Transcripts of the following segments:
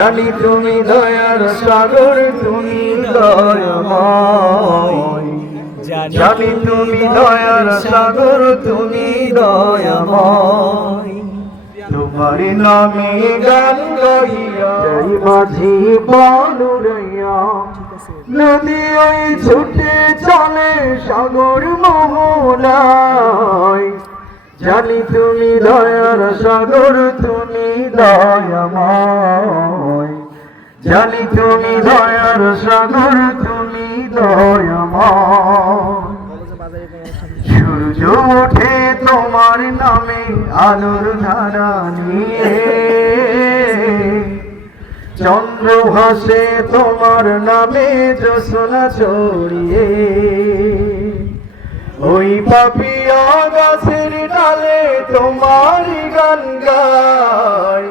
জানি তুমি দয়ার সাগর, তুমি দয়াময়। জানি তুমি দয়ার সাগর, তুমি দয়াময়। তোমার নামে গান গাইয়া এই মাঝি পালুরাইয়া নদী ওই ছুটে চলে সাগর মোহনায়। জানি তুমি দয়ার সাগর, তুমি দয়াময়। জানি তুমি দয়ার সাগর, তুমি দয়াময়। সূর্য ওঠে তোমার নামে আলোর ধারা নিয়ে, চন্দ্র ভাসে তোমার নামে জ্যোৎস্না ছড়িয়ে। ওই পাপিয়া গাছের ডালে তোমারই গান গায়।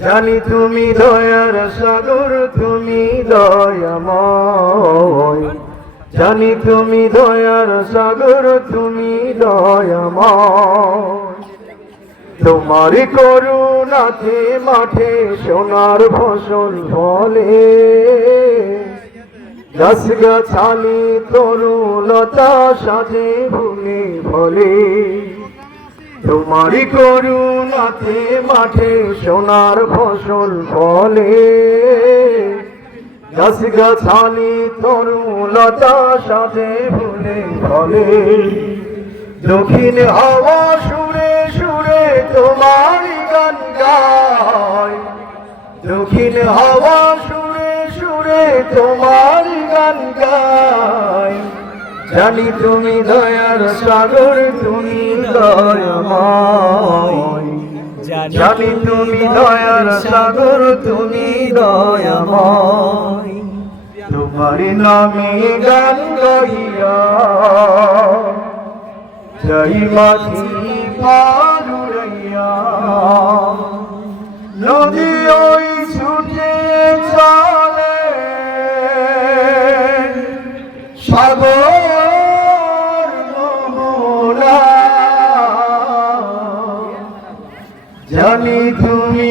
জানি তুমি দয়ার সাগর, তুমি দয়াময়। জানি তুমি দয়ার সাগর, তুমি দয়াময়। তোমার করুণাতে মাঠে সোনার ফসল ফলে, গাছ গাছালি তরুলতা সাজে ফুলে ফলে। তোমার করুণাতে মাঠে সোনার ফসল ফলে, গাছ গাছালি তরুলতা সাজে ফুলে ফলে। দক্ষিণ হাওয়া সুরে সুরে তোমার গান গায়। দক্ষিণ হাওয়া সুরে সুরে তোমার গান গায়। জানি তুমি দয়ার সাগর, তুমি দয়াময়। জানি তুমি দয়ার সাগর, তুমি দয়াময়। তোমার নামে গান গাইয়া যাই মাঝি পালুরাইয়া নদী ওই ছুটে চলে সাগর মোহনা। জানি তুমি